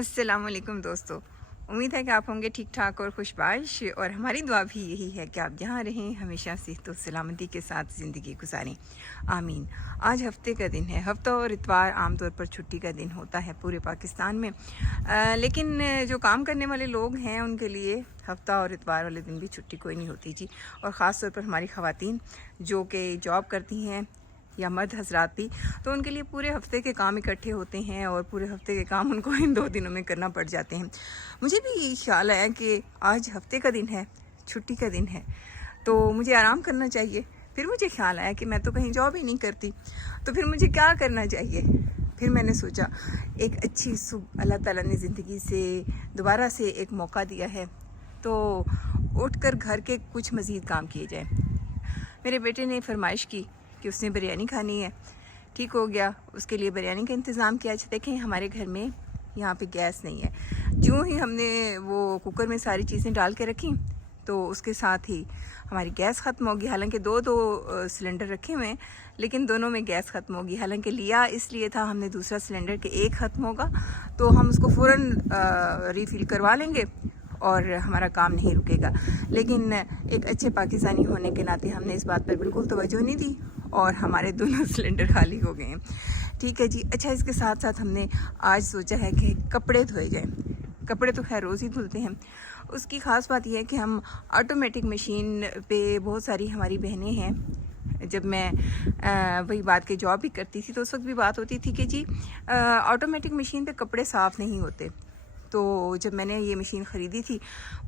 अस्सलाम वालेकुम दोस्तों। उम्मीद है कि आप होंगे ठीक ठाक और खुशबाश, और हमारी दुआ भी यही है कि आप जहाँ रहें हमेशा सेहत और सलामती के साथ ज़िंदगी गुजारें, आमीन। आज हफ्ते का दिन है। हफ्ता और इतवार आमतौर पर छुट्टी का दिन होता है पूरे पाकिस्तान में, लेकिन जो काम करने वाले लोग हैं उनके लिए हफ्ता और इतवार वाले दिन भी छुट्टी कोई नहीं होती जी। और ख़ास तौर पर हमारी ख़वातीन जो कि जॉब करती हैं या मर्द हजरात भी, तो उनके लिए पूरे हफ्ते के काम इकट्ठे होते हैं और पूरे हफ्ते के काम उनको इन 2 दिनों में करना पड़ जाते हैं। मुझे भी ये ख्याल आया कि आज हफ्ते का दिन है, छुट्टी का दिन है, तो मुझे आराम करना चाहिए। फिर मुझे ख्याल आया कि मैं तो कहीं जॉब ही नहीं करती, तो फिर मुझे क्या करना चाहिए। फिर मैंने सोचा एक अच्छी सुबह अल्लाह ताला ने ज़िंदगी से दोबारा से एक मौका दिया है, तो उठकर घर के कुछ मज़ीद काम किए जाए। मेरे बेटे ने फरमाइश की कि उसने बिरयानी खानी है। ठीक हो गया, उसके लिए बिरयानी का इंतज़ाम किया। अच्छा देखें, हमारे घर में यहाँ पे गैस नहीं है। जो ही हमने वो कुकर में सारी चीज़ें डाल के रखी, तो उसके साथ ही हमारी गैस ख़त्म होगी। हालांकि दो सिलेंडर रखे हुए हैं, लेकिन दोनों में गैस ख़त्म होगी। हालांकि लिया इसलिए था हमने दूसरा सिलेंडर कि एक ख़त्म होगा तो हम उसको फ़ौरन रीफ़िल करवा लेंगे और हमारा काम नहीं रुकेगा। लेकिन एक अच्छे पाकिस्तानी होने के नाते हमने इस बात पर बिल्कुल तवज्जो नहीं दी और हमारे दोनों सिलेंडर खाली हो गए हैं। ठीक है जी। अच्छा, इसके साथ साथ हमने आज सोचा है कि कपड़े धोए जाएँ। कपड़े तो खैर रोज़ ही धुलते हैं। उसकी ख़ास बात यह है कि हम ऑटोमेटिक मशीन पे बहुत सारी हमारी बहनें हैं। जब मैं वही बात की जॉब भी करती थी तो उस वक्त भी बात होती थी कि जी ऑटोमेटिक मशीन पे कपड़े साफ़ नहीं होते। तो जब मैंने ये मशीन ख़रीदी थी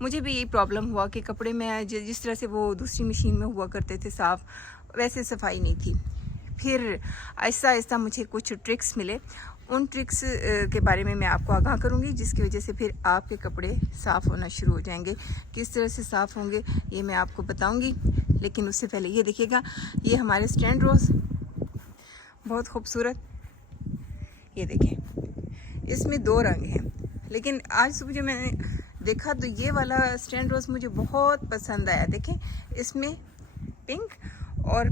मुझे भी यही प्रॉब्लम हुआ कि कपड़े में जिस तरह से वो दूसरी मशीन में हुआ करते थे साफ़, वैसे सफाई नहीं थी। फिर आहिस्ता आहिस्ता मुझे कुछ ट्रिक्स मिले। उन ट्रिक्स के बारे में मैं आपको आगाह करूँगी, जिसकी वजह से फिर आपके कपड़े साफ़ होना शुरू हो जाएंगे। किस तरह से साफ़ होंगे ये मैं आपको बताऊँगी, लेकिन उससे पहले ये देखिएगा, ये हमारे स्टैंड रोज़ बहुत खूबसूरत, ये देखें, इसमें 2 रंग हैं। लेकिन आज सुबह जब मैंने देखा तो ये वाला स्टैंड रोज़ मुझे बहुत पसंद आया। देखें, इसमें पिंक और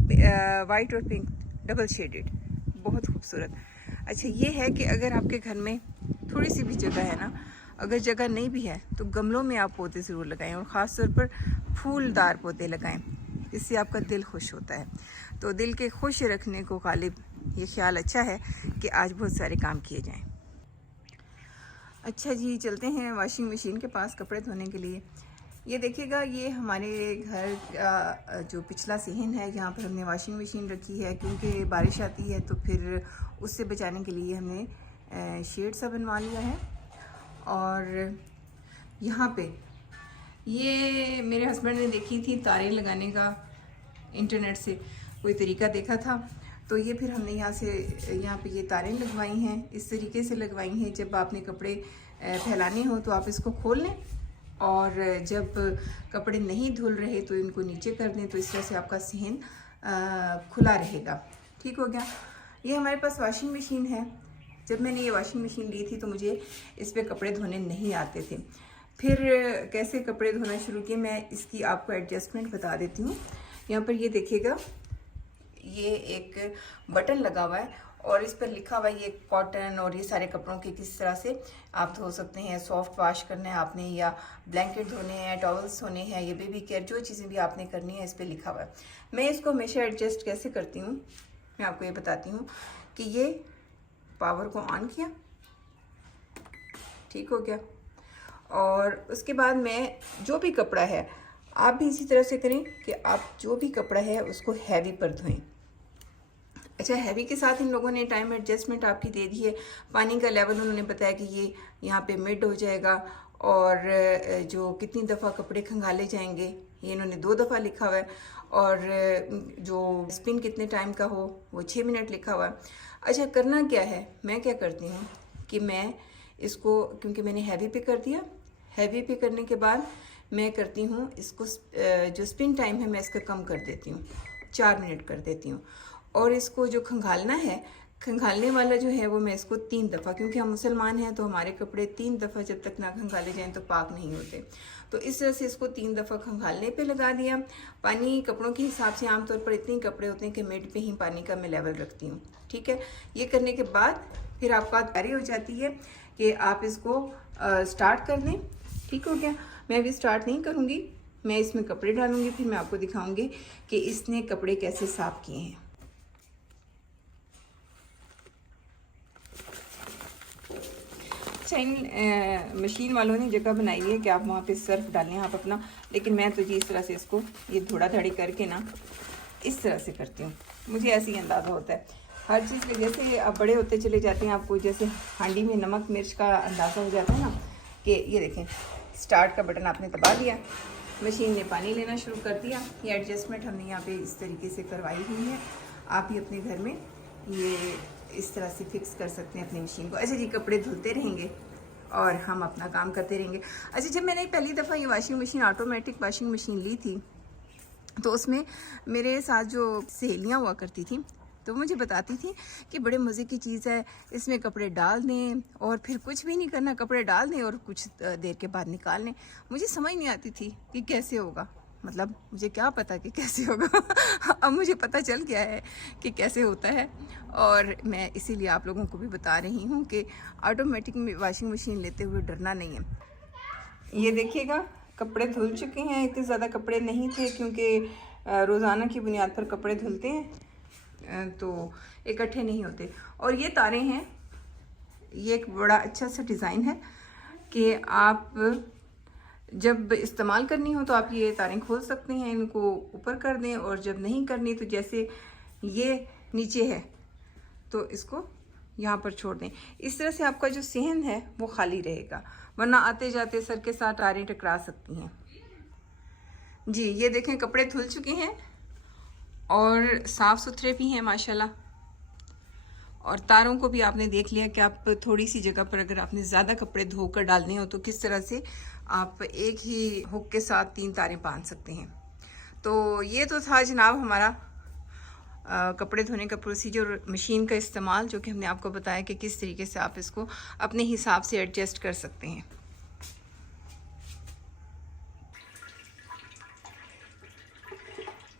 वाइट और पिंक डबल शेडेड, बहुत खूबसूरत। अच्छा, ये है कि अगर आपके घर में थोड़ी सी भी जगह है ना, अगर जगह नहीं भी है तो गमलों में आप पौधे ज़रूर लगाएं, और ख़ास तौर पर फूलदार पौधे लगाएं। इससे आपका दिल खुश होता है। तो दिल के खुश रखने को गालिब ये ख्याल अच्छा है कि आज बहुत सारे काम किए जाएं। अच्छा जी, चलते हैं वॉशिंग मशीन के पास कपड़े धोने के लिए। ये देखिएगा, ये हमारे घर का जो पिछला सहन है, यहाँ पर हमने वॉशिंग मशीन रखी है। क्योंकि बारिश आती है तो फिर उससे बचाने के लिए हमने शेड सा बनवा लिया है। और यहाँ पे ये मेरे हस्बैंड ने देखी थी तारें लगाने का, इंटरनेट से कोई तरीका देखा था, तो ये फिर हमने यहाँ पे ये तारें लगवाई हैं। इस तरीके से लगवाई हैं, जब आपने कपड़े फैलाने हो तो आप इसको खोल लें, और जब कपड़े नहीं धुल रहे तो इनको नीचे कर दें। तो इस तरह से आपका सहन खुला रहेगा। ठीक हो गया। ये हमारे पास वॉशिंग मशीन है। जब मैंने ये वॉशिंग मशीन ली थी तो मुझे इस पर कपड़े धोने नहीं आते थे। फिर कैसे कपड़े धोना शुरू किए, मैं इसकी आपको एडजस्टमेंट बता देती हूँ। यहाँ पर ये देखिएगा, ये एक बटन लगा हुआ है और इस पर लिखा हुआ है ये कॉटन, और ये सारे कपड़ों के किस तरह से आप धो सकते हैं। सॉफ्ट वॉश करना है आपने, या ब्लैंकेट धोने हैं, टॉवल्स धोने हैं, ये बेबी केयर, जो चीज़ें भी आपने करनी है इस पर लिखा हुआ है। मैं इसको हमेशा एडजस्ट कैसे करती हूँ मैं आपको ये बताती हूँ कि ये पावर को ऑन किया, ठीक हो गया, और उसके बाद मैं जो भी कपड़ा है, आप भी इसी तरह से करें कि आप जो भी कपड़ा है उसको हैवी पर धोएं। अच्छा, हैवी के साथ इन लोगों ने टाइम एडजस्टमेंट आपकी दे दी है। पानी का लेवल उन्होंने बताया कि ये यहाँ पे मिड हो जाएगा, और जो कितनी दफ़ा कपड़े खंगाले जाएंगे ये इन्होंने 2 दफ़ा लिखा हुआ है, और जो स्पिन कितने टाइम का हो वो 6 मिनट लिखा हुआ है। अच्छा, करना क्या है, मैं क्या करती हूँ कि मैं इसको, क्योंकि मैंने हैवी पे कर दिया, हैवी पे करने के बाद मैं करती हूँ इसको जो स्पिन टाइम है मैं इसका कम कर देती हूँ, 4 मिनट कर देती हूँ। और इसको जो खंगालना है, खंगालने वाला जो है वो मैं इसको 3 दफ़ा, क्योंकि हम मुसलमान हैं तो हमारे कपड़े 3 दफ़ा जब तक ना खंगाले जाएं तो पाक नहीं होते। तो इस तरह से इसको 3 दफ़ा खंगालने पे लगा दिया। पानी कपड़ों के हिसाब से आमतौर पर इतने कपड़े होते हैं कि मिड पे ही पानी का मैं लेवल रखती हूँ। ठीक है, ये करने के बाद फिर आपको तैयारी हो जाती है कि आप इसको स्टार्ट कर दें। ठीक हो गया। मैं अभी स्टार्ट नहीं करूँगी, मैं इसमें कपड़े डालूँगी, फिर मैं आपको दिखाऊँगी कि इसने कपड़े कैसे साफ़ किए हैं। अच्छा, इन मशीन वालों ने जगह बनाई है कि आप वहाँ पे सर्फ डालें आप अपना, लेकिन मैं तो जी इस तरह से इसको ये धोड़ा धाड़ी करके ना इस तरह से करती हूँ। मुझे ऐसे ही अंदाज़ा होता है हर चीज़ के। जैसे आप बड़े होते चले जाते हैं, आपको जैसे हांडी में नमक मिर्च का अंदाज़ा हो जाता है ना, कि ये देखें स्टार्ट का बटन आपने दबा दिया, मशीन ने पानी लेना शुरू कर दिया। ये एडजस्टमेंट हमने यहाँ पे इस तरीके से करवाई हुई है। आप ही अपने घर में ये इस तरह से फिक्स कर सकते हैं अपनी मशीन को। अच्छा जी, कपड़े धुलते रहेंगे और हम अपना काम करते रहेंगे। अच्छा, जब मैंने पहली दफ़ा ये washing machine, automatic washing machine ली थी, तो उसमें मेरे साथ जो सहेलियाँ हुआ करती थी, तो मुझे बताती थी कि बड़े मज़े की चीज़ है, इसमें कपड़े डाल दें और फिर कुछ भी नहीं करना, कपड़े डाल दें और कुछ देर के बाद निकाल लें। मुझे समझ नहीं आती थी कि कैसे होगा, मतलब मुझे क्या पता कि कैसे होगा अब मुझे पता चल गया है कि कैसे होता है, और मैं इसीलिए आप लोगों को भी बता रही हूँ कि ऑटोमेटिक वॉशिंग मशीन लेते हुए डरना नहीं है। ये देखिएगा कपड़े धुल चुके हैं। इतने ज़्यादा कपड़े नहीं थे क्योंकि रोज़ाना की बुनियाद पर कपड़े धुलते हैं तो इकट्ठे नहीं होते। और ये तारें हैं, ये एक बड़ा अच्छा सा डिज़ाइन है कि आप जब इस्तेमाल करनी हो तो आप ये तारें खोल सकते हैं, इनको ऊपर कर दें, और जब नहीं करनी तो जैसे ये नीचे है तो इसको यहाँ पर छोड़ दें। इस तरह से आपका जो सहन है वो खाली रहेगा, वरना आते जाते सर के साथ तारें टकरा सकती हैं। जी ये देखें कपड़े धुल चुके हैं और साफ़ सुथरे भी हैं माशाल्लाह। और तारों को भी आपने देख लिया कि आप थोड़ी सी जगह पर अगर आपने ज़्यादा कपड़े धोकर डालने हो तो किस तरह से आप एक ही हुक के साथ 3 तारें बांध सकते हैं। तो ये तो था जनाब हमारा कपड़े धोने का प्रोसीजर, मशीन का इस्तेमाल, जो कि हमने आपको बताया कि किस तरीके से आप इसको अपने हिसाब से एडजस्ट कर सकते हैं।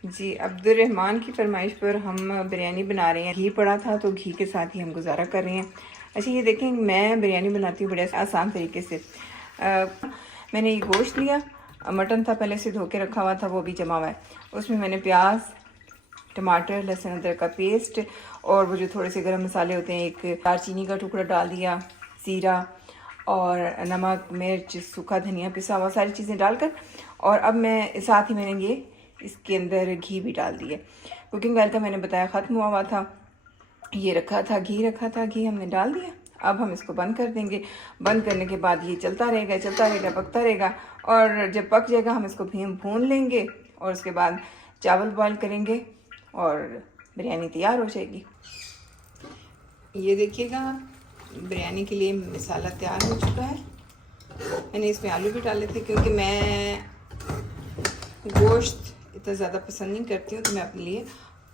जी अब्दुर्रहमान की फरमाइश पर हम बिरयानी बना रहे हैं। घी पड़ा था तो घी के साथ ही हम गुजारा कर रहे हैं। अच्छा ये देखें मैं बिरयानी बनाती हूँ बड़े आसान तरीके से। मैंने ये गोश्त लिया, मटन था पहले से धो के रखा हुआ था, वो भी जमा हुआ है। उसमें मैंने प्याज, टमाटर, लहसुन अदरक का पेस्ट और वो जो थोड़े से गरम मसाले होते हैं, एक दालचीनी का टुकड़ा डाल दिया, ज़ीरा और नमक, मिर्च, सूखा धनिया पिसा हुआ, सारी चीज़ें डालकर, और अब मैं साथ ही मैंने ये इसके अंदर घी भी डाल दिया। कुकिंग ऑयल का मैंने बताया ख़त्म हुआ था, ये रखा था, घी रखा था, घी हमने डाल दिया। अब हम इसको बंद कर देंगे। बंद करने के बाद ये चलता रहेगा, पकता रहेगा, और जब पक जाएगा हम इसको भून लेंगे और उसके बाद चावल बॉयल करेंगे और बिरयानी तैयार हो जाएगी। ये देखिएगा बिरयानी के लिए मसाला तैयार हो चुका है। मैंने इसमें आलू भी डाले थे क्योंकि मैं गोश्त इतना ज़्यादा पसंद नहीं करती हूँ, तो मैं अपने लिए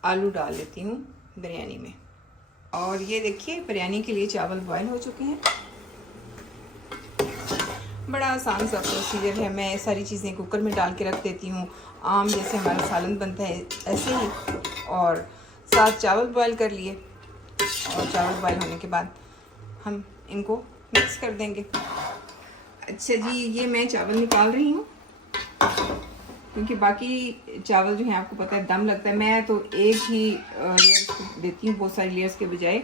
आलू डाल लेती हूँ बिरयानी में। और ये देखिए बिरयानी के लिए चावल बॉयल हो चुके हैं। बड़ा आसान सा प्रोसीजर है। मैं सारी चीज़ें कुकर में डाल के रख देती हूँ, आम जैसे हमारा सालन बनता है ऐसे ही, और साथ चावल बॉयल कर लिए, और चावल बॉयल होने के बाद हम इनको मिक्स कर देंगे। अच्छा जी ये मैं चावल निकाल रही हूँ क्योंकि बाकी चावल जो है आपको पता है दम लगता है। मैं तो एक ही लेयर देती हूँ बहुत सारी लेयर्स के बजाय।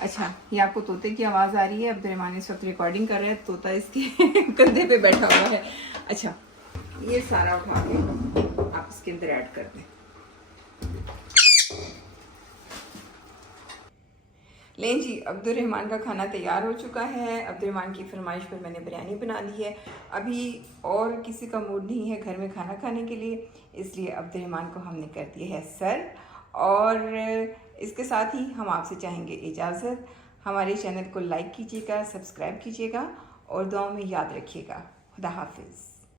अच्छा ये आपको तोते की आवाज़ आ रही है, अब्दुर्रहमान इस वक्त रिकॉर्डिंग कर रहे हैं, तोता इसके कंधे पे बैठा हुआ है। अच्छा ये सारा उठा के आप इसके अंदर ऐड कर दें। लें जी अब्दुर्रहमान का खाना तैयार हो चुका है। अब्दुर्रहमान की फरमाइश पर मैंने बिरयानी बना ली है। अभी और किसी का मूड नहीं है घर में खाना खाने के लिए, इसलिए अब्दुर्रहमान को हमने कर दिया है सर्व। और इसके साथ ही हम आपसे चाहेंगे इजाज़त। हमारे चैनल को लाइक कीजिएगा, सब्सक्राइब कीजिएगा और दुआओं में याद रखिएगा। खुदा हाफिज़।